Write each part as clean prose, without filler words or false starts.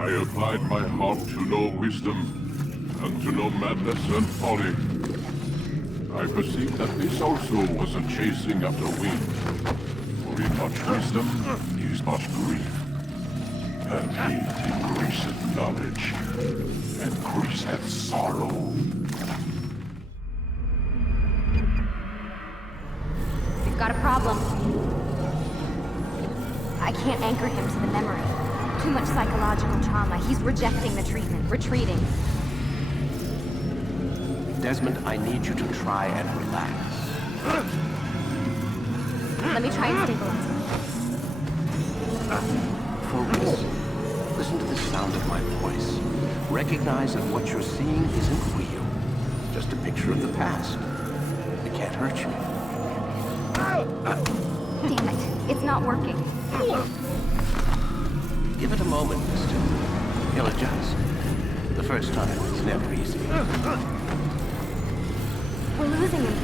I applied my heart to know wisdom, and to know madness and folly. I perceived that this also was a chasing after wind. For in much wisdom is much grief. And hate increaseth knowledge, and increaseth sorrow. We've got a problem. I can't anchor him to the memory. Too much psychological trauma. He's rejecting the treatment, retreating. Desmond, I need you to try and relax. Let me try and stabilize him. Focus. Listen to the sound of my voice. Recognize that what you're seeing isn't real. Just a picture of the past. It can't hurt you. Damn it. It's not working. Give it a moment, mister. He'll adjust. The first time is never easy. We're losing him.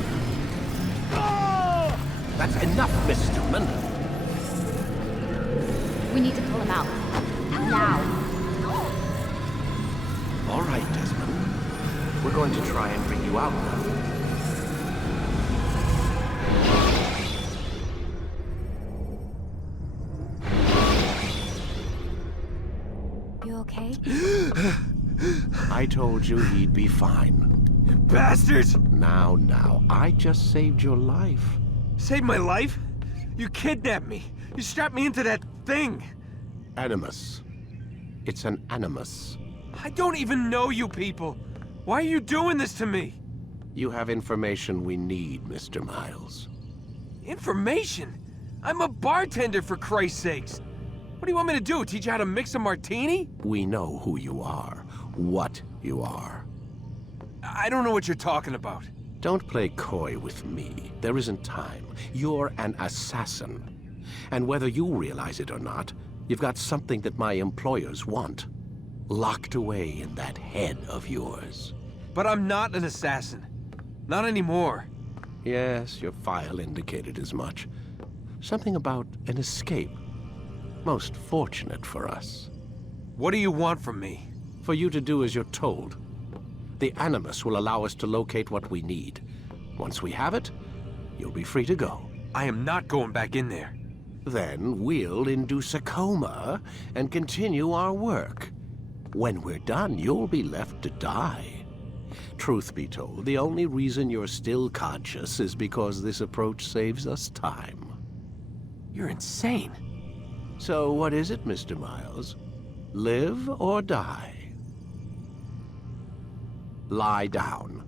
That's enough, Mr. Stillman. We need to pull him out. Now. All right, Desmond. We're going to try and bring you out now. You okay? I told you he'd be fine. Bastards! Now, I just saved your life. Saved my life? You kidnapped me. You strapped me into that thing. Animus. It's an animus. I don't even know you people. Why are you doing this to me? You have information we need, Mr. Miles. Information? I'm a bartender, for Christ's sakes. What do you want me to do? Teach you how to mix a martini? We know who you are, what you are. I don't know what you're talking about. Don't play coy with me. There isn't time. You're an assassin. And whether you realize it or not, you've got something that my employers want. Locked away in that head of yours. But I'm not an assassin. Not anymore. Yes, your file indicated as much. Something about an escape. Most fortunate for us. What do you want from me? For you to do as you're told. The Animus will allow us to locate what we need. Once we have it, you'll be free to go. I am not going back in there. Then we'll induce a coma and continue our work. When we're done, you'll be left to die. Truth be told, the only reason you're still conscious is because this approach saves us time. You're insane. So what is it, Mr. Miles? Live or die? Lie down.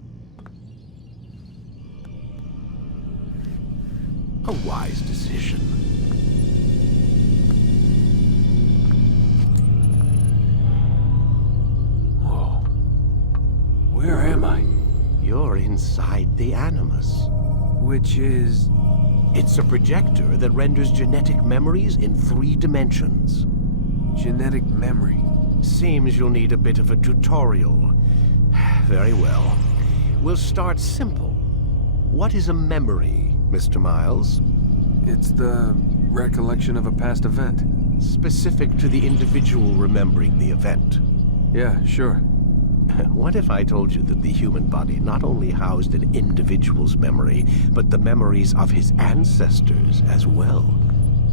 A wise decision. Whoa. Where am I? You're inside the Animus. Which is... It's a projector that renders genetic memories in 3 dimensions. genetic memory. Seems you'll need a bit of a tutorial. Very well. We'll start simple. What is a memory, Mr. Miles? It's the recollection of a past event. Specific to the individual remembering the event. Yeah, sure. What if I told you that the human body not only housed an individual's memory, but the memories of his ancestors as well?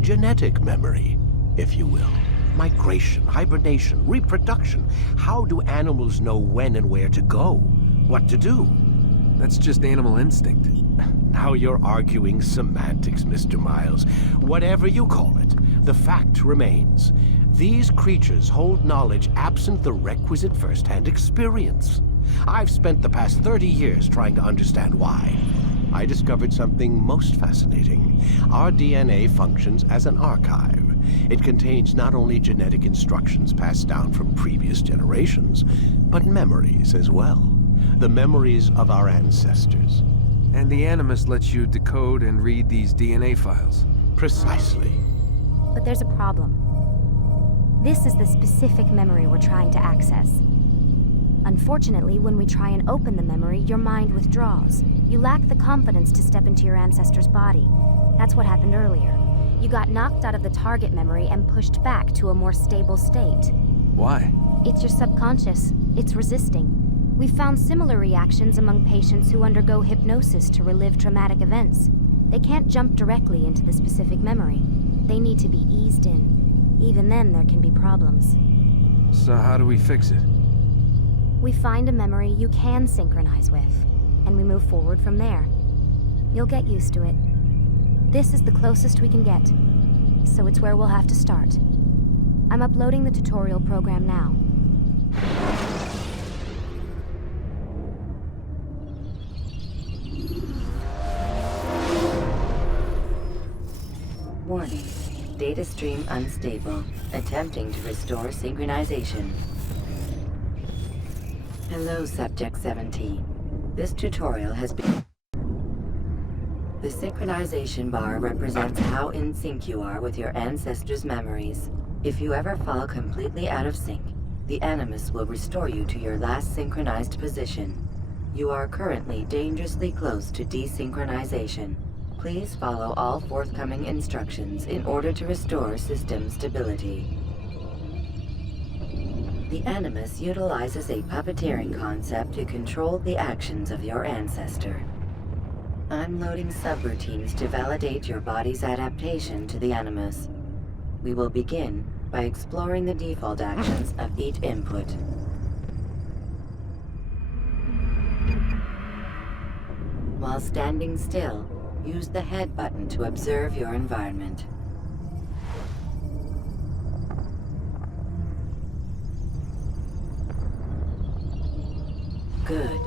Genetic memory, if you will. Migration, hibernation, reproduction. How do animals know when and where to go? What to do? That's just animal instinct. Now you're arguing semantics, Mr. Miles. Whatever you call it, the fact remains. These creatures hold knowledge absent the requisite first-hand experience. I've spent the past 30 years trying to understand why. I discovered something most fascinating. Our DNA functions as an archive. It contains not only genetic instructions passed down from previous generations, but memories as well. The memories of our ancestors. And the Animus lets you decode and read these DNA files. Precisely. But there's a problem. This is the specific memory we're trying to access. Unfortunately, when we try and open the memory, your mind withdraws. You lack the confidence to step into your ancestor's body. That's what happened earlier. You got knocked out of the target memory and pushed back to a more stable state. Why? It's your subconscious. It's resisting. We've found similar reactions among patients who undergo hypnosis to relive traumatic events. They can't jump directly into the specific memory. They need to be eased in. Even then, there can be problems. So how do we fix it? We find a memory you can synchronize with, and we move forward from there. You'll get used to it. This is the closest we can get, so it's where we'll have to start. I'm uploading the tutorial program now. Warning. Data stream unstable. Attempting to restore synchronization. Hello, Subject 17. This tutorial has been... The synchronization bar represents how in sync you are with your ancestors' memories. If you ever fall completely out of sync, the Animus will restore you to your last synchronized position. You are currently dangerously close to desynchronization. Please follow all forthcoming instructions in order to restore system stability. The Animus utilizes a puppeteering concept to control the actions of your ancestor. I'm loading subroutines to validate your body's adaptation to the Animus. We will begin by exploring the default actions of each input. While standing still, use the head button to observe your environment. Good.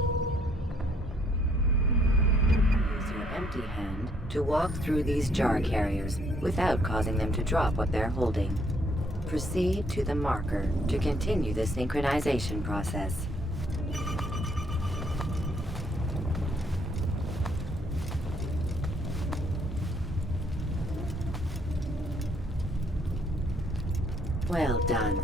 Use your empty hand to walk through these jar carriers without causing them to drop what they're holding. Proceed to the marker to continue the synchronization process. Well done.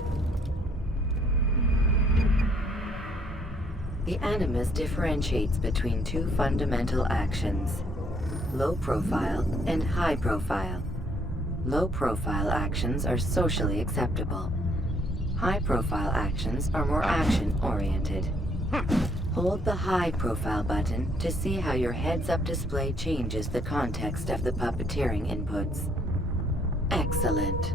The Animus differentiates between two fundamental actions: low profile and high profile. Low profile actions are socially acceptable. High profile actions are more action-oriented. Hold the high profile button to see how your heads-up display changes the context of the puppeteering inputs. Excellent.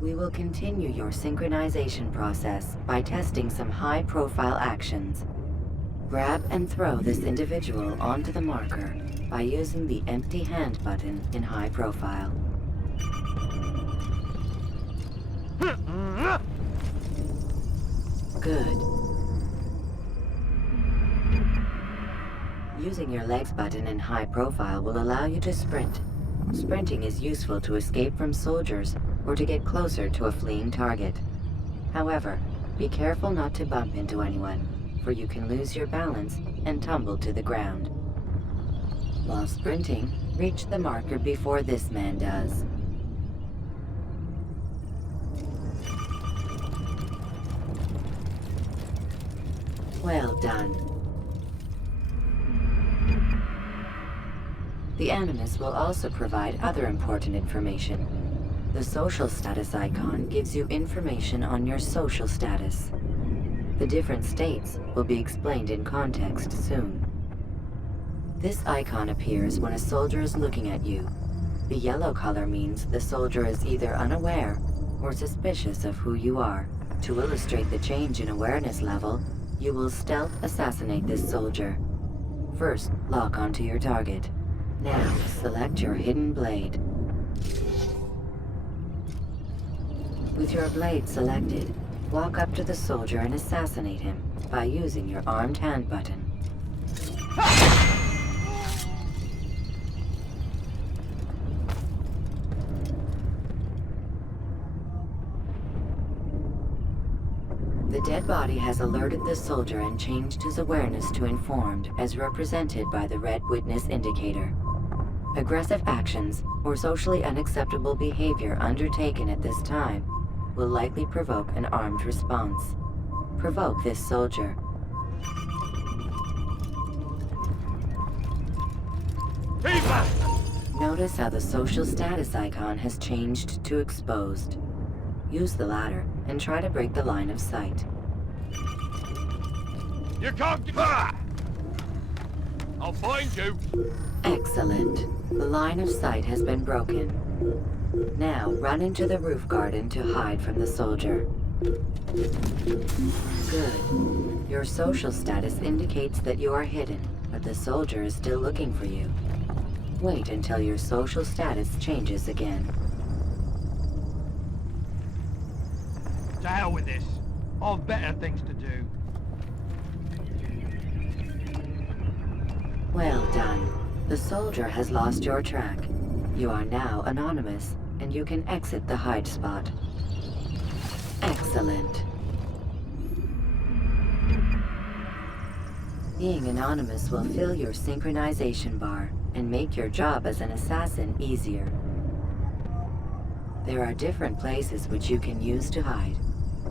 We will continue your synchronization process by testing some high-profile actions. Grab and throw this individual onto the marker by using the empty hand button in high profile. Good. Using your legs button in high profile will allow you to sprint. Sprinting is useful to escape from soldiers or to get closer to a fleeing target. However, be careful not to bump into anyone, for you can lose your balance and tumble to the ground. While sprinting, reach the marker before this man does. Well done. The Animus will also provide other important information. The social status icon gives you information on your social status. The different states will be explained in context soon. This icon appears when a soldier is looking at you. The yellow color means the soldier is either unaware or suspicious of who you are. To illustrate the change in awareness level, you will stealth assassinate this soldier. First, lock onto your target. Now, select your hidden blade. With your blade selected, walk up to the soldier and assassinate him by using your armed hand button. The dead body has alerted the soldier and changed his awareness to informed, as represented by the red witness indicator. Aggressive actions or socially unacceptable behavior undertaken at this time will likely provoke an armed response. Provoke this soldier. Viva! Notice how the social status icon has changed to exposed. Use the ladder and try to break the line of sight. You can't get... Ah! I'll find you. Excellent. The line of sight has been broken. Now run into the roof garden to hide from the soldier. Good. Your social status indicates that you are hidden, but the soldier is still looking for you. Wait until your social status changes again. To hell with this. I've better things to do. Well done. The soldier has lost your track. You are now anonymous, and you can exit the hide spot. Excellent. Being anonymous will fill your synchronization bar and make your job as an assassin easier. There are different places which you can use to hide.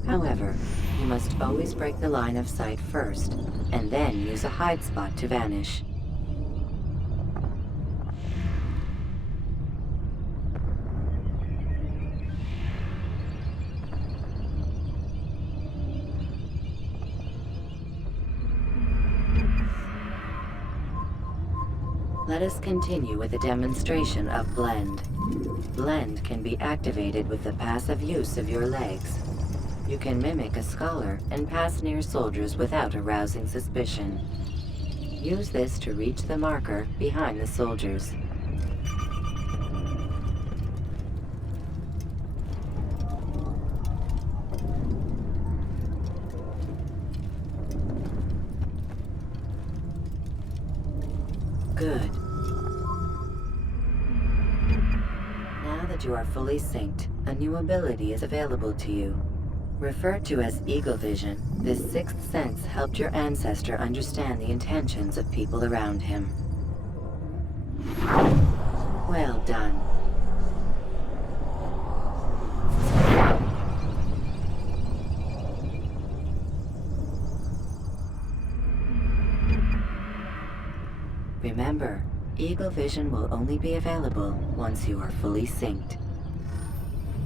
However, you must always break the line of sight first, and then use a hide spot to vanish. Let us continue with a demonstration of Blend. Blend can be activated with the passive use of your legs. You can mimic a scholar and pass near soldiers without arousing suspicion. Use this to reach the marker behind the soldiers. Good. Now that you are fully synced, a new ability is available to you. Referred to as Eagle Vision, this sixth sense helped your ancestor understand the intentions of people around him. Well done. Remember, Eagle Vision will only be available once you are fully synced.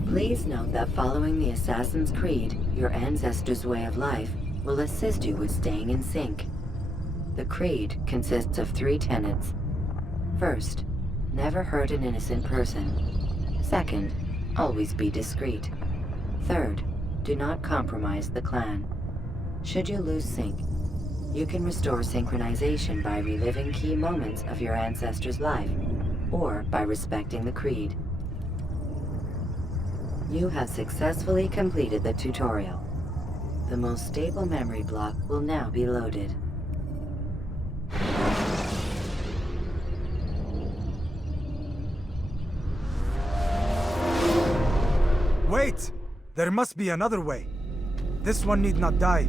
Please note that following the Assassin's Creed, your ancestors' way of life will assist you with staying in sync. The Creed consists of 3 tenets. First, never hurt an innocent person. Second, always be discreet. Third, do not compromise the clan. Should you lose sync, you can restore synchronization by reliving key moments of your ancestor's life, or by respecting the Creed. You have successfully completed the tutorial. The most stable memory block will now be loaded. Wait! There must be another way. This one need not die.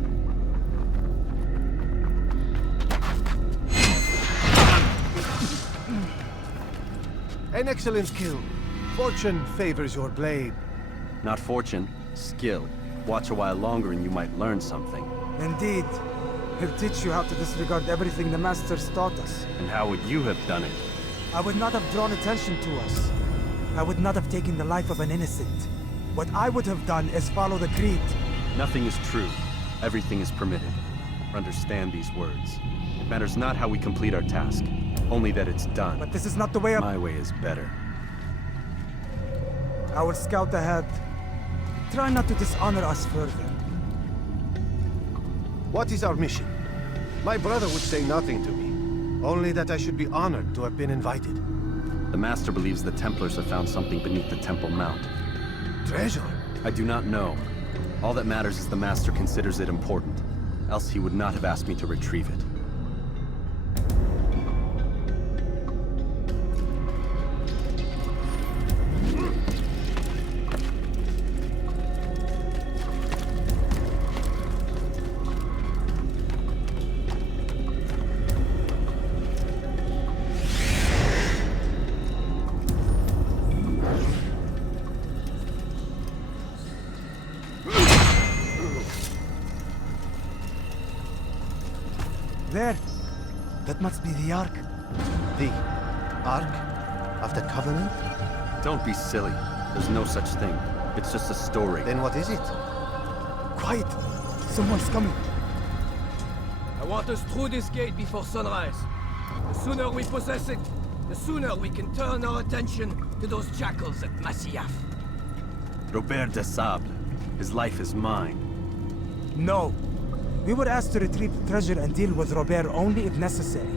An excellent kill. Fortune favors your blade. Not fortune, skill. Watch a while longer and you might learn something. Indeed. He'll teach you how to disregard everything the Masters taught us. And how would you have done it? I would not have drawn attention to us. I would not have taken the life of an innocent. What I would have done is follow the Creed. Nothing is true. Everything is permitted. Understand these words. It matters not how we complete our task, only that it's done. But this is not the way My way is better. I will scout ahead. Try not to dishonor us further. What is our mission? My brother would say nothing to me. Only that I should be honored to have been invited. The Master believes the Templars have found something beneath the Temple Mount. Treasure? I do not know. All that matters is the Master considers it important. Else he would not have asked me to retrieve it. There. That must be the Ark. The Ark? Of the Covenant? Don't be silly. There's no such thing. It's just a story. Then what is it? Quiet! Someone's coming. I want us through this gate before sunrise. The sooner we possess it, the sooner we can turn our attention to those jackals at Masyaf. Robert de Sable. His life is mine. No. We were asked to retrieve the treasure and deal with Robert only if necessary.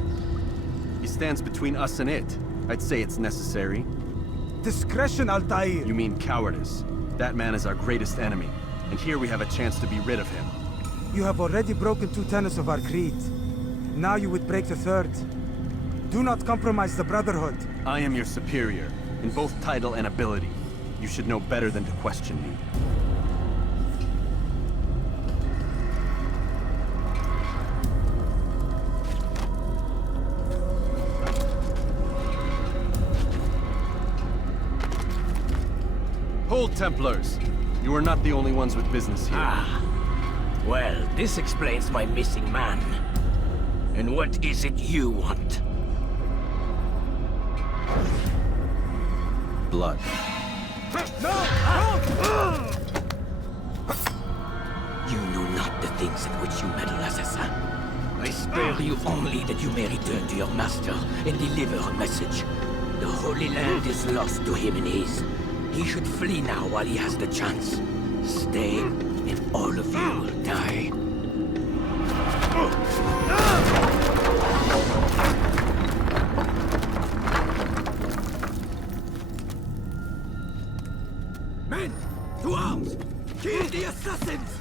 He stands between us and it. I'd say it's necessary. Discretion, Altair! You mean cowardice. That man is our greatest enemy, and here we have a chance to be rid of him. You have already broken 2 tenets of our creed. Now you would break the 3rd. Do not compromise the Brotherhood. I am your superior, in both title and ability. You should know better than to question me. Hold, Templars! You are not the only ones with business here. Ah. Well, this explains my missing man. And what is it you want? Blood. You know not the things at which you meddle, assassin. I spare you only that you may return to your master and deliver a message. The Holy Land is lost to him and his. He should flee now while he has the chance. Stay, and all of you will die. Men, to arms! Kill the assassins!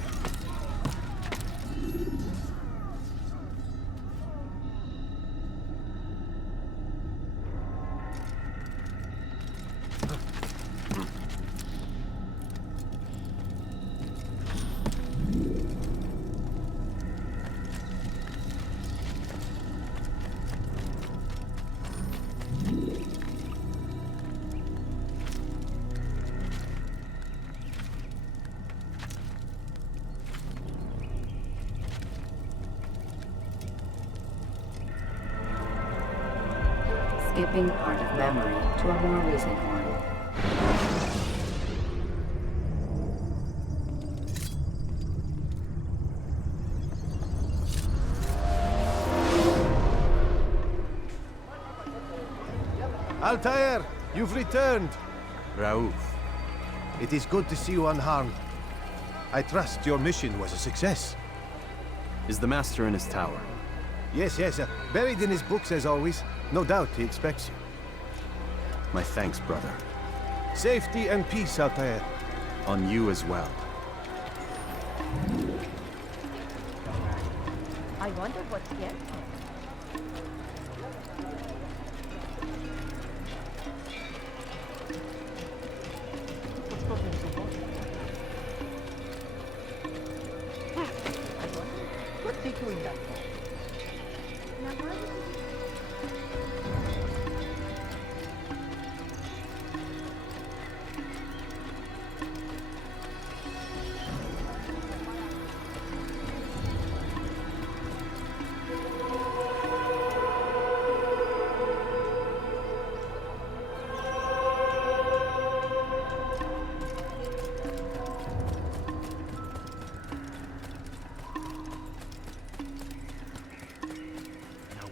Skipping part of memory to a more recent one. Altair, you've returned. Raouf. It is good to see you unharmed. I trust your mission was a success. Is the Master in his tower? Yes, buried in his books as always. No doubt he expects you. My thanks, brother. Safety and peace, Altair. On you as well. I wonder what's here. What's he doing that for?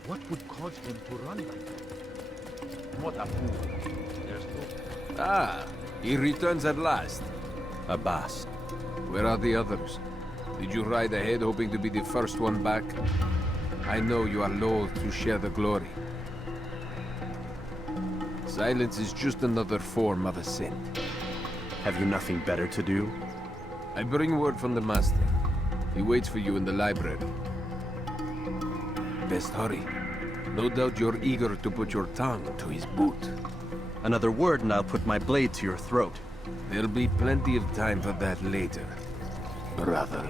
What would cause him to run like that? What a fool. There's no... Ah, he returns at last. Abbas. Where are the others? Did you ride ahead hoping to be the first one back? I know you are loath to share the glory. Silence is just another form of a sin. Have you nothing better to do? I bring word from the Master. He waits for you in the library. Best hurry. No doubt you're eager to put your tongue to his boot. Another word and I'll put my blade to your throat. There'll be plenty of time for that later, brother.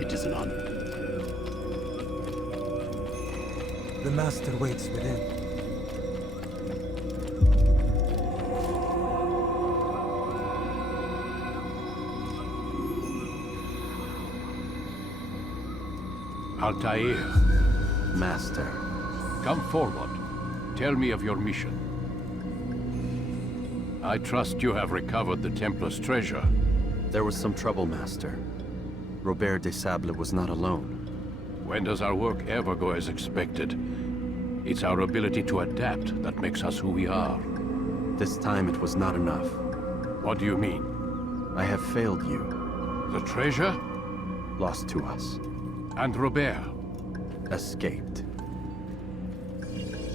It is an honor. The Master waits within. Altair, Master. come forward. Tell me of your mission. I trust you have recovered the Templar's treasure. There was some trouble, Master. Robert de Sable was not alone. When does our work ever go as expected? It's our ability to adapt that makes us who we are. This time it was not enough. What do you mean? I have failed you. The treasure? Lost to us. And Robert? Escaped.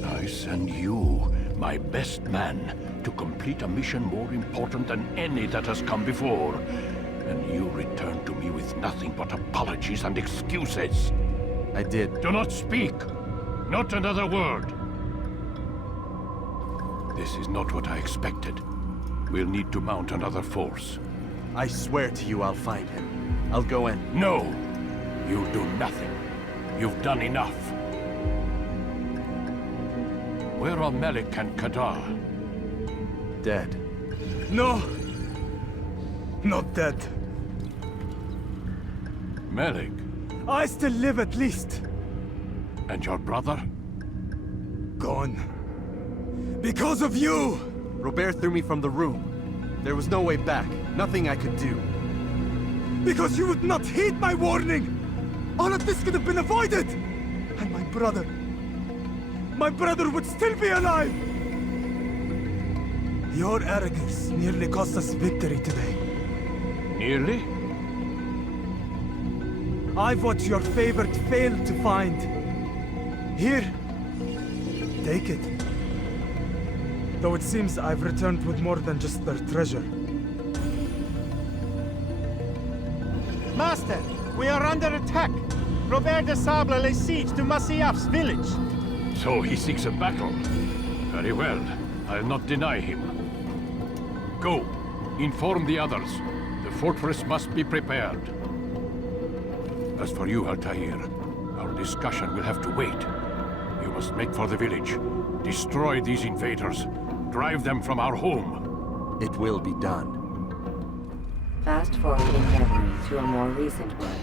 I send you, my best man, to complete a mission more important than any that has come before. And you return to me with nothing but apologies and excuses. I did. Do not speak! Not another word! This is not what I expected. We'll need to mount another force. I swear to you I'll find him. I'll go in. No! You'll do nothing. You've done enough. Where are Malik and Kadar? Dead. No! Not dead. Malik? I still live at least. And your brother? Gone. Because of you! Robert threw me from the room. There was no way back. Nothing I could do. Because you would not heed my warning! All of this could have been avoided! And my brother... my brother would still be alive! Your arrogance nearly cost us victory today. Nearly? I've what your favorite failed to find. Here. Take it. Though it seems I've returned with more than just their treasure. Master, we are under attack. Robert de Sable lays siege to Masyaf's village. So he seeks a battle. Very well. I'll not deny him. Go. Inform the others. The fortress must be prepared. As for you, Altair, our discussion will have to wait. You must make for the village. Destroy these invaders. Drive them from our home. It will be done. Fast forwarding memory to a more recent one.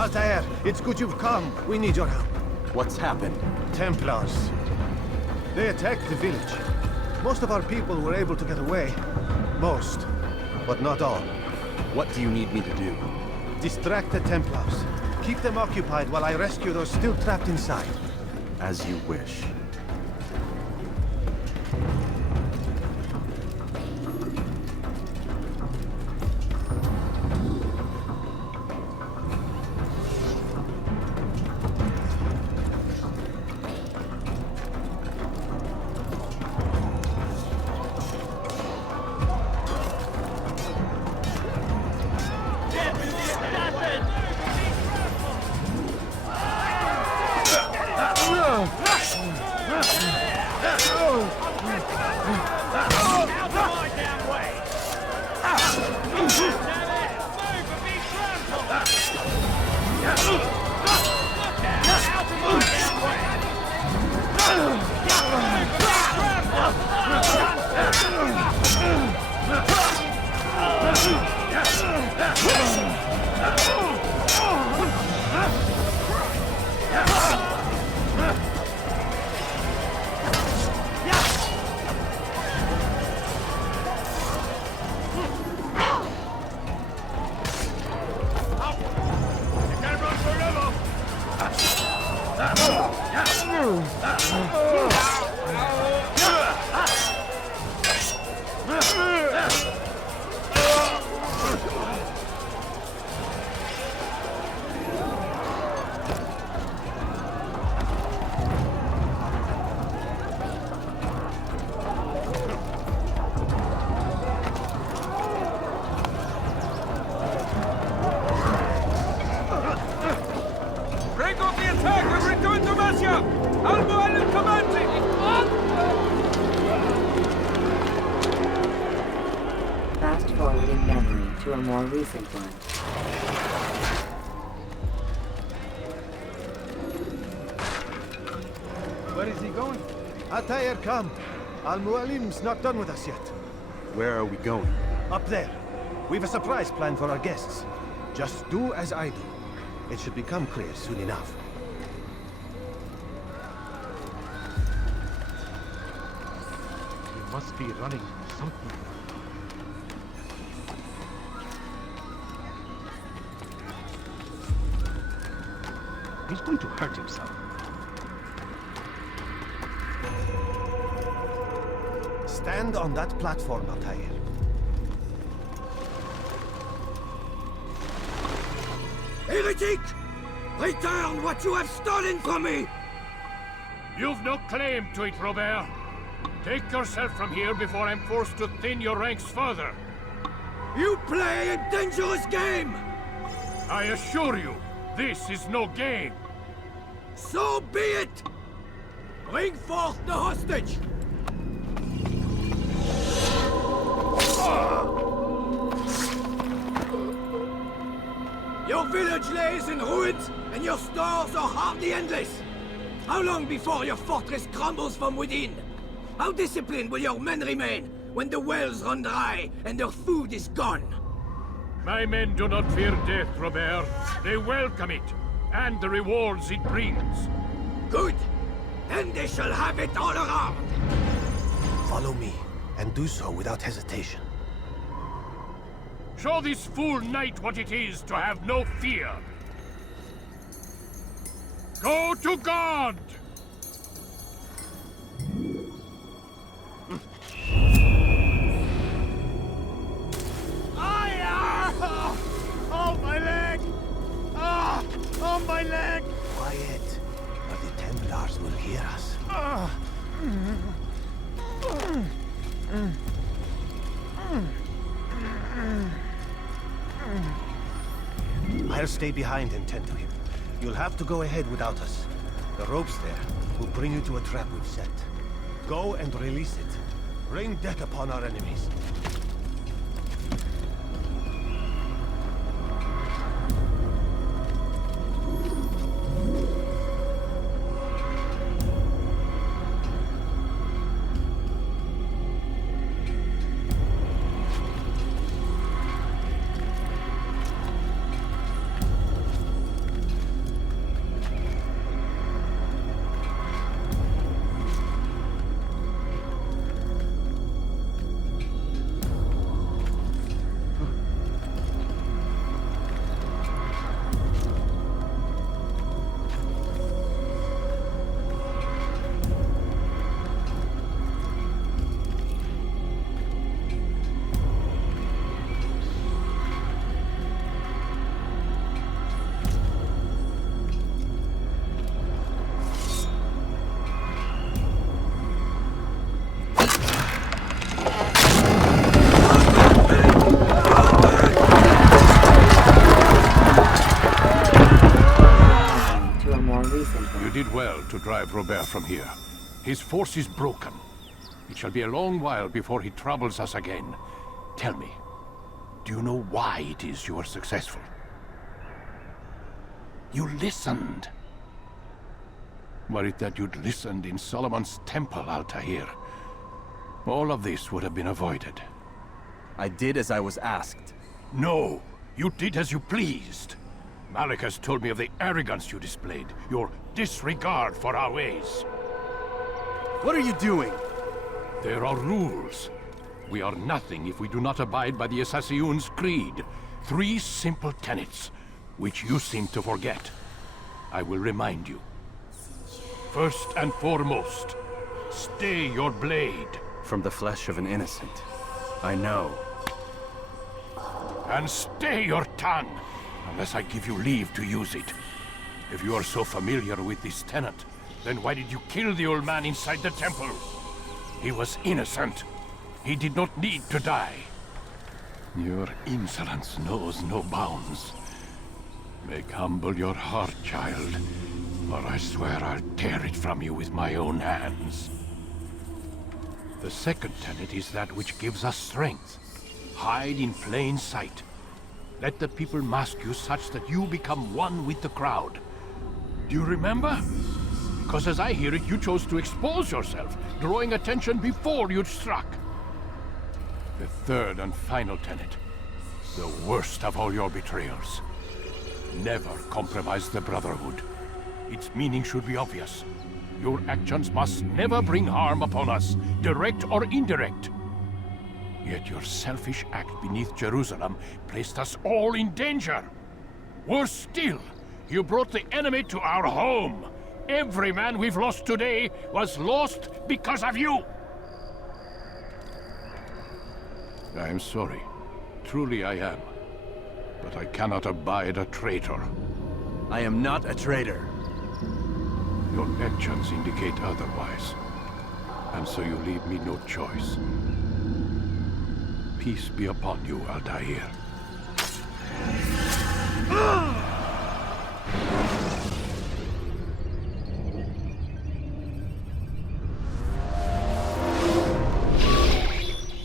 Altair, it's good you've come. We need your help. What's happened? Templars. They attacked the village. Most of our people were able to get away. Most, but not all. What do you need me to do? Distract the Templars. Keep them occupied while I rescue those still trapped inside. As you wish. Break off the attack and return to Masya! Al-Mu'allim commanding! Fast forwarding memory to a more recent one. Where is he going? Altair, come. Al-Mu'allim's not done with us yet. Where are we going? Up there. We've a surprise plan for our guests. Just do as I do. It should become clear soon enough. He must be running from something. He's going to hurt himself. Stand on that platform, Altair. Heretic! Return what you have stolen from me! You've no claim to it, Robert. Take yourself from here before I'm forced to thin your ranks further. You play a dangerous game! I assure you, this is no game. So be it! Bring forth the hostage! Your village lays in ruins, and your stores are hardly endless. How long before your fortress crumbles from within? How disciplined will your men remain when the wells run dry and their food is gone? My men do not fear death, Robert. They welcome it, and the rewards it brings. Good. Then they shall have it all around. Follow me, and do so without hesitation. Show this fool knight what it is to have no fear. Go to God! Oh, my leg! Ah! Oh, my leg! Quiet, or the Templars will hear us. I'll stay behind and tend to him. You'll have to go ahead without us. The ropes there will bring you to a trap we've set. Go and release it. Bring death upon our enemies. You did well to drive Robert from here. His force is broken. It shall be a long while before he troubles us again. Tell me, do you know why it is you are successful? You listened. Were it that you'd listened in Solomon's temple, Altair, all of this would have been avoided. I did as I was asked. No, you did as you pleased. Malik has told me of the arrogance you displayed, your disregard for our ways. What are you doing? There are rules. We are nothing if we do not abide by the Assassin's creed. 3 simple tenets, which you seem to forget. I will remind you. First and foremost, stay your blade. From the flesh of an innocent. I know. And stay your tongue, unless I give you leave to use it. If you are so familiar with this tenet, then why did you kill the old man inside the temple? He was innocent. He did not need to die. Your insolence knows no bounds. Make humble your heart, child, or I swear I'll tear it from you with my own hands. The second tenet is that which gives us strength. Hide in plain sight. Let the people mask you such that you become one with the crowd. Do you remember? Because as I hear it, you chose to expose yourself, drawing attention before you'd struck. The third and final tenet. The worst of all your betrayals. Never compromise the Brotherhood. Its meaning should be obvious. Your actions must never bring harm upon us, direct or indirect. Yet your selfish act beneath Jerusalem placed us all in danger. Worse still, you brought the enemy to our home. Every man we've lost today was lost because of you. I am sorry. Truly I am. But I cannot abide a traitor. I am not a traitor. Your actions indicate otherwise. And so you leave me no choice. Peace be upon you, Altair.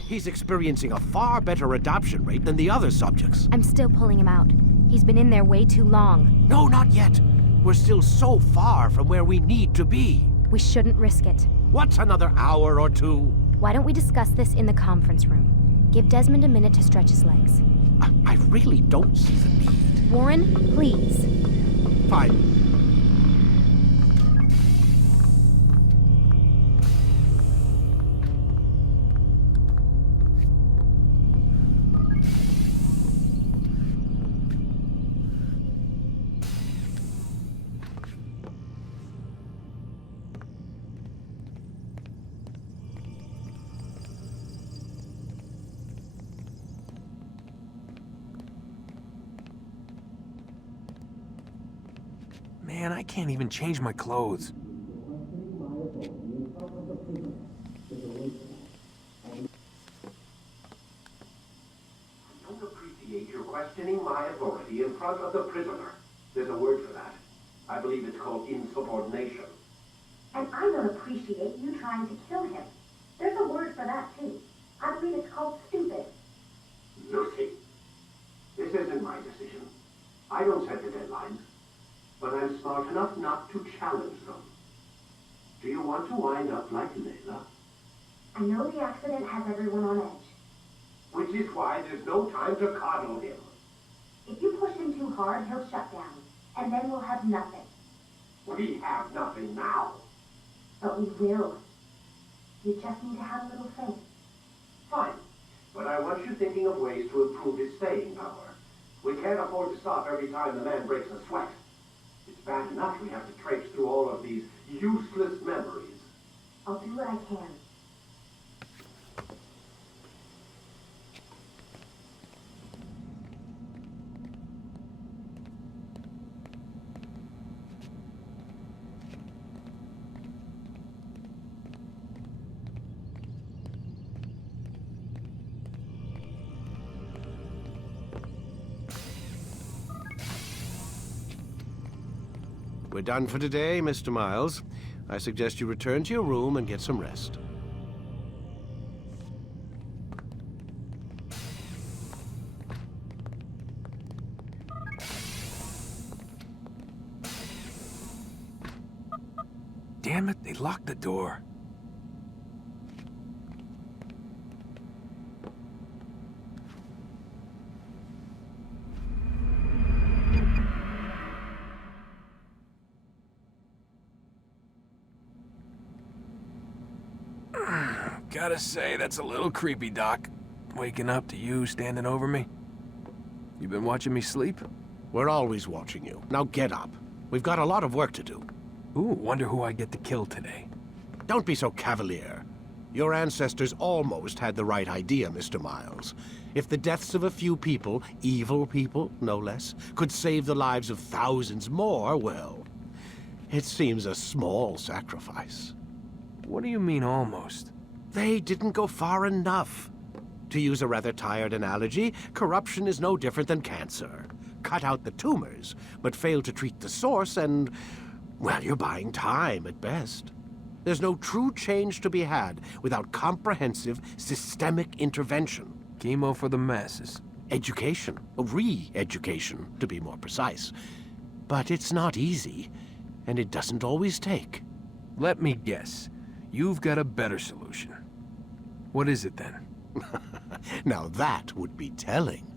He's experiencing a far better adoption rate than the other subjects. I'm still pulling him out. He's been in there way too long. No, not yet. We're still so far from where we need to be. We shouldn't risk it. What's another hour or two? Why don't we discuss this in the conference room? Give Desmond a minute to stretch his legs. I really don't see the need. Warren, please. Fine. Man, I can't even change my clothes. I don't appreciate your questioning my authority in front of the prisoner. There's a word for that. I believe it's called insubordination. And I don't appreciate you trying to kill him. There's a word for that, too. I believe it's called stupid. Lucy, this isn't my decision. I don't set the deadlines. But I'm smart enough not to challenge them. Do you want to wind up like Layla? I know the accident has everyone on edge. Which is why there's no time to coddle him. If you push him too hard, he'll shut down. And then we'll have nothing. We have nothing now. But we will. You just need to have a little faith. Fine. But I want you thinking of ways to improve his staying power. We can't afford to stop every time the man breaks a sweat. It's bad enough we have to traipse through all of these useless memories. I'll do what I can. We're done for today, Mr. Miles. I suggest you return to your room and get some rest. Damn it, they locked the door. Gotta say, that's a little creepy, Doc. Waking up to you standing over me. You been watching me sleep? We're always watching you. Now get up. We've got a lot of work to do. Ooh, wonder who I get to kill today. Don't be so cavalier. Your ancestors almost had the right idea, Mr. Miles. If the deaths of a few people, evil people, no less, could save the lives of thousands more, well, it seems a small sacrifice. What do you mean, almost? They didn't go far enough. To use a rather tired analogy, corruption is no different than cancer. cut out the tumors, but fail to treat the source and, well, you're buying time at best. There's no true change to be had without comprehensive, systemic intervention. Chemo for the masses. Education. Re-education, to be more precise. But it's not easy, and it doesn't always take. Let me guess. You've got a better solution. What is it then? Now that would be telling.